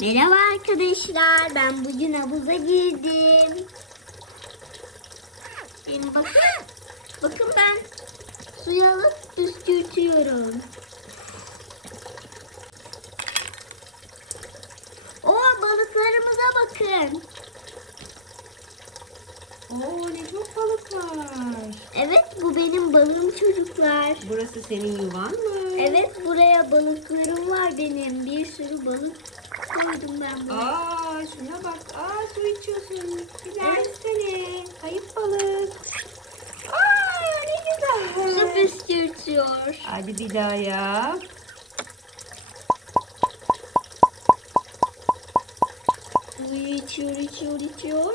Merhaba arkadaşlar. Ben bugün havuza girdim. Şimdi bakın. Bakın ben suya alıp püskürtüyorum. O balıklarımıza bakın. Oo ne çok balık var. Evet bu benim balığım çocuklar. Burası senin yuvan mı? Evet buraya balıklarım var benim. Bir sürü balık koydum ben buraya. Aa şuna bak. Aa su içiyorsun. Güzel seni. Kayıp balık. Aa ne Su güzel. püskürtüyor. Hadi bir daha yap. Suyu içiyor, içiyor, içiyor.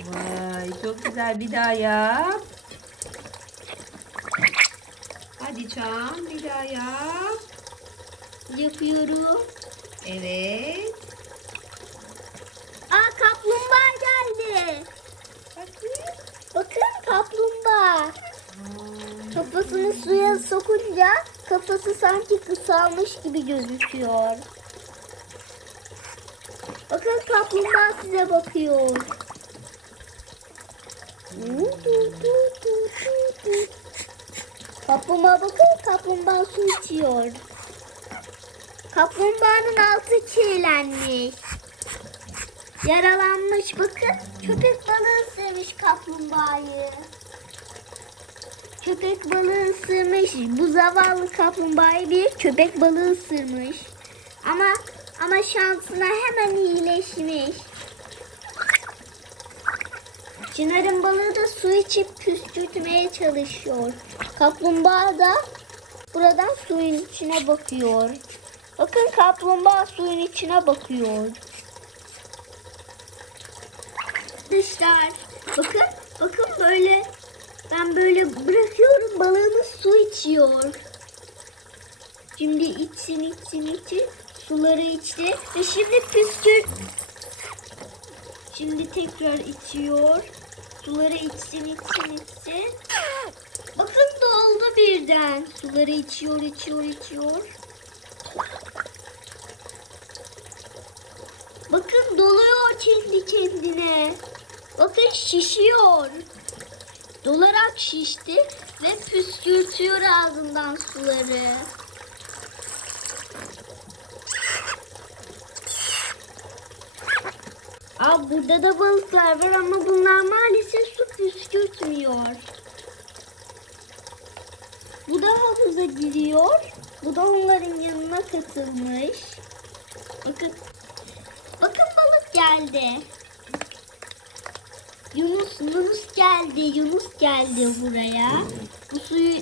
Vay çok güzel bir daha yap. Hadi Çam bir daha yap. Yapıyorum. Evet. Aa kaplumbağa geldi. Bakayım. Bakın kaplumbağa. Kafasını suya sokunca kafası sanki kısalmış gibi gözüküyor. Bakın kaplumbağa size bakıyor. Kaplumbağa bakın kaplumbağa su içiyor. Kaplumbağanın altı kirlenmiş. Yaralanmış bakın. Köpek balığı ısırmış kaplumbağayı. Köpek balığı ısırmış. Bu zavallı kaplumbağayı bir köpek balığı ısırmış. Ama ama şansına hemen iyileşmiş. Çınar'ın balığı da su içip püskürtmeye çalışıyor. Kaplumbağa da buradan suyun içine bakıyor. Bakın kaplumbağa suyun içine bakıyor. Arkadaşlar bakın bakın böyle ben böyle bırakıyorum balığımız su içiyor. Şimdi içsin içsin içsin suları içti ve şimdi püskürt. Şimdi tekrar içiyor. Suları içsin içsin içsin. Bakın doldu birden. Suları içiyor içiyor içiyor. Bakın doluyor kendi kendine. Bakın şişiyor. Dolarak şişti ve püskürtüyor ağzından suları. Aa, burada da balıklar var ama bunlar maalesef su püskürtmüyor. Bu da havuza giriyor. Bu da onların yanına katılmış. Bakın. Bakın balık geldi. Yunus, Yunus geldi. Yunus geldi buraya. Bu suyu...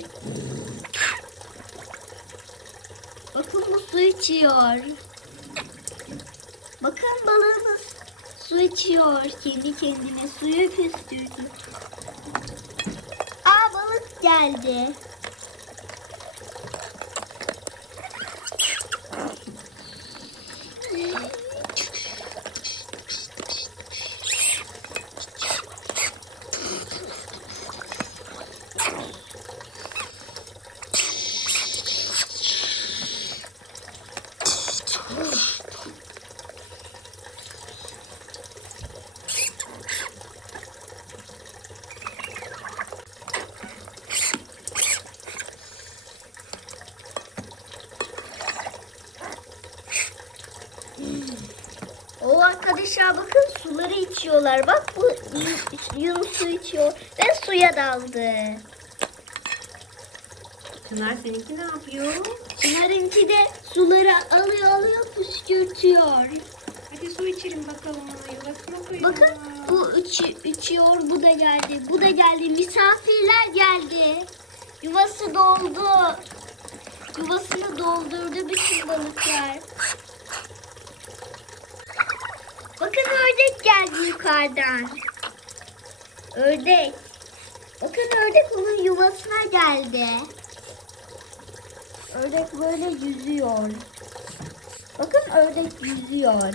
Bakın bu su içiyor. Bakın balığımız su içiyor. Kendi kendine suyu püskürdü. Aa balık geldi. O arkadaşlar bakın suları içiyorlar. Bak bu Yunus su içiyor ve suya daldı. Çınar seninki ne yapıyor? Çınar'ınki de suları alıyor alıyor püskürtüyor. Hadi su içelim bakalım. Yuvasına koyalım. Bakın bu içi, içiyor bu da geldi bu da geldi misafirler geldi. Yuvası doldu. Yuvasını doldurdu bütün balıklar. Bakın ördek geldi yukarıdan. Ördek. Bakın ördek onun yuvasına geldi. Ördek böyle yüzüyor. Bakın ördek yüzüyor.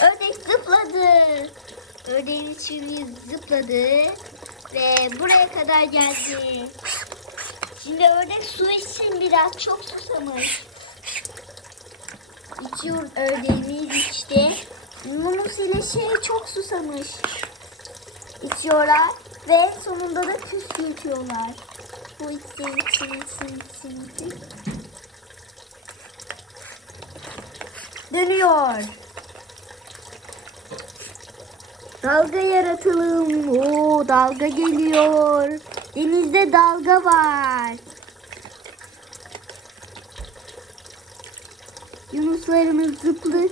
Ördek zıpladı. Ördeğin içini zıpladı ve buraya kadar geldi. Şimdi ördek su içsin biraz. Çok susamış. İçiyor ördeğimiz içti. Yunus ile şey çok susamış. İçiyorlar ve sonunda da püskürtüyorlar. Bu içsin, içsin, içsin, içsin, içsin. Dönüyor. Dalga yaratalım. Oo, dalga geliyor. Denizde dalga var. Yunuslarımız zıplı.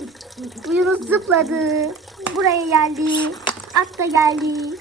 Yunus zıpladı. Buraya geldi. At da geldi.